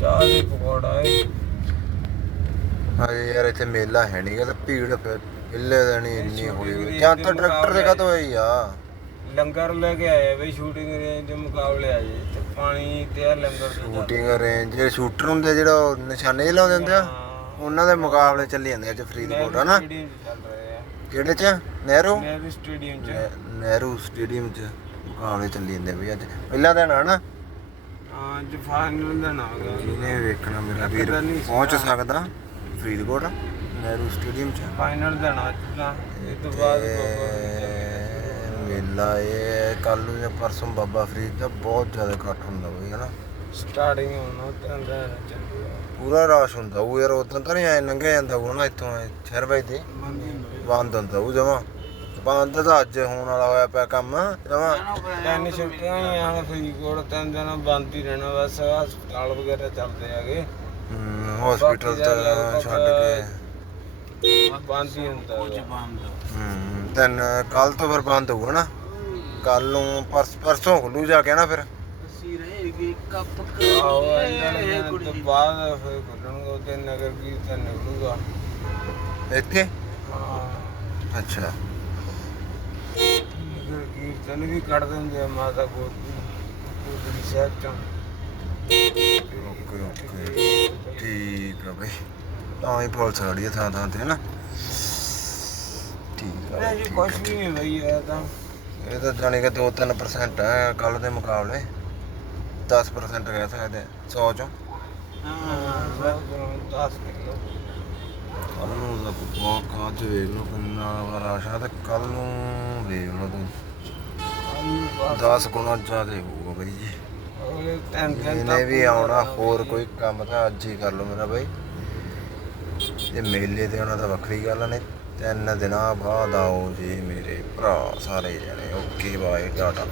ਚਾਹ ਦੇ ਪਕੌੜਾ ਹਾਂ ਯਾਰ ਇੱਥੇ ਮੇਲਾ ਹੈ ਨਹੀਂਗਾ ਤੇ ਭੀੜ ਫਿਰ ਦਿਨ ਹੀ ਇੰਨੀ ਹੋਈ ਹੋਈ। ਜਾਂ ਤਾਂ ਟਰੈਕਟਰ ਦੇ ਕਦੋਂ ਹੋਈ ਆ? ਲੰਗਰ ਲੈ ਕੇ ਆਏ ਬਈ ਸ਼ੂਟਿੰਗ ਰੇਂਜ ਦੇ ਮੁਕਾਬਲੇ ਆ ਜੀ। ਤੇ ਪਾਣੀ ਤੇ ਲੰਗਰ ਸ਼ੂਟਿੰਗ ਰੇਂਜ ਜਿਹੜੇ ਸ਼ੂਟਰ ਹੁੰਦੇ ਜਿਹੜਾ ਉਹ ਨਿਸ਼ਾਨੇ ਜਿਹੇ ਲਾਉਂਦੇ ਹੁੰਦੇ ਆ ਉਹਨਾਂ ਦੇ ਮੁਕਾਬਲੇ ਚੱਲੀ ਜਾਂਦੇ ਅੱਜ ਫਰੀਦਕੋਟ ਹਨਾ? ਸਟੇਡੀਅਮ ਚੱਲ ਰਹੇ ਆ। ਕਿਹੜੇ ਚ? ਨਹਿਰੂ? ਨਹਿਰੂ ਸਟੇਡੀਅਮ ਚ। ਨਹਿ- ਨਹਿਰੂ ਸਟੇਡੀਅਮ ਚ ਮੁਕਾਬਲੇ ਚੱਲੀ ਜਾਂਦੇ ਵੀ ਅੱਜ। ਪਹਿਲਾ ਦਿਨ ਆ ਨਾ ਹਾਂ ਫਾਈਨਲ ਦਿਨ ਆ। ਗਿਆ ਜਿਹਨੇ ਵੇਖਣਾ ਮੇਰਾ ਵੀਰ। ਪਤਾ ਨਹੀਂ ਸੀ। ਪਹੁੰਚ ਸਕਦਾ ਫਰੀਦਕੋਟ ਨਹਿਰੂ ਸਟੇਡੀਅਮ ਚ? ਫਾਈਨਲ ਦਿਨ ਆ ਅੱਜ ਦਾ ਇਹ ਤੋਂ ਬਾਅਦ ਤੇ ਮੇਲਾ ਇਹ ਕੱਲ ਨੂੰ ਜਾਂ ਪਰਸੋਂ ਬਾਬਾ ਫਰੀਦ ਦਾ ਬਹੁਤ ਜ਼ਿਆਦਾ ਇਕੱਠ ਹੁੰਦਾ ਬਈ ਹਨਾ? ਸਟਾਰਟਿੰਗ ਹੋਣਾ ਤੇ ਅੰਦਰ ਚੱਲੂਗਾ ਪੂਰਾ ਰਸ਼ ਹੁੰਦਾ ਉਹ ਯਾਰ ਉਦੋਂ ਤਾਂ ਨਹੀਂ ਐ ਲੰਘਿਆ ਜਾਂਦਾ ਉਹ ਨਾ ਇੱਥੋਂ ਐਂ ਸ਼ਹਿਰ ਬਾਈ ਤੇ। ਬੰਦ ਹੁੰਦਾ। ਉਹ ਜਮਾ। ਬੰਦ ਤਾਂ ਅੱਜ ਹੋਣ ਵਾਲਾ ਹੋਇਆ ਪਿਆ ਕੰਮ। ਜਮਾ ਤਿੰਨ ਛੁੱਟੀਆਂ ਹੀ ਆ ਫਰੀਦਕੋਟ ਤਿੰਨ ਦਿਨ ਬੰਦ ਹੀ ਰਹਿਣਾ ਬਸ ਹਸਪਤਾਲ ਵਗੈਰਾ ਚੱਲਦੇ ਹੈਗੇ ਹਸਪੀਟਲ ਤਾਂ ਛੱਡ ਕੇ। ਬੰਦ ਹੀ ਹੁੰਦਾ ਹੈਗਾ। ਹੂੰ ਤਿੰਨ ਕੱਲ ਤੋਂ ਫਿਰ ਬੰਦ ਹੋਊਗਾ ਨਾ। ਕੱਲ ਨੂੰ ਪਰਸ ਪਰਸੋਂ ਖੁੱਲੂ ਜਾ ਕੇ ਨਾ ਫਿਰ। ਆਹੋ ਇਹਨਾਂ ਤੋਂ ਬਾਅਦ ਫਿਰ ਖੁੱਲਣਗੇ ਉਹਦੇ ਨਗਰ ਕੀਰਤਨ ਨਿਕਲੂਗਾ। ਇੱਥੇ? ਹਾਂ। ਅੱਛਾ। ਕੀਰਤਨ ਵੀ ਕੱਢ ਦਿੰਦੇ ਆ ਮਾਤਾ ਕੋਤੀ ਕੋਤਰੀ ਸਾਹਿਬ ਚੋਂ? Okay okay. ਠੀਕ ਆ ਬਈ। ਤਾਂ ਹੀ ਪੁਲਿਸ ਖੜੀ ਆ ਥਾਂ ਥਾਂ ਤੇ ਹਨਾ? ਠੀਕ ਆ ਜੀ ਕੁਛ ਵੀ ਨਹੀਂ ਬਈ ਇਹ ਤਾਂ ਇਹ ਤਾਂ ਜਾਣੀ ਕਿ 2-3% ਹੈ ਕੱਲ ਦੇ ਮੁਕਾਬਲੇ। 10% ਕਹਿ ਸਕਦੇ 100 ਚੋਂ। ਹਾਂ ਬਸ ਦੱਸ ਕਿਲੋ। ਕੱਲ ਨੂੰ ਦਾ ਬਹੁਤ ਕਾਜ ਵੇਖ ਲਓ ਕਿੰਨਾ ਰਾਸ਼ਾ ਤੇ ਕੱਲ ਨੂੰ ਵੇਖ ਲਓ ਤੂੰ। 10 ਗੁਣਾ ਜ਼ਿਆਦਾ ਹੋਊਗਾ ਬਈ ਜੀ। ਤਿੰਨ ਦਿਨ ਇਹਨੇ ਵੀ ਆਉਣਾ ਹੋਰ ਕੋਈ ਕੰਮ ਤਾਂ ਅੱਜ ਹੀ ਕਰ ਲਓ ਮੇਰਾ ਬਾਈ। ਇਹ ਮੇਲੇ ਤੇ ਉਹਨਾਂ ਦਾ ਵੱਖਰੀ ਗੱਲ ਨੇ। ਤਿੰਨ ਦਿਨਾਂ ਬਾਅਦ ਆਓ ਜੀ ਮੇਰੇ ਭਰਾ ਸਾਰੇ ਜਣੇ। Okay bye tata.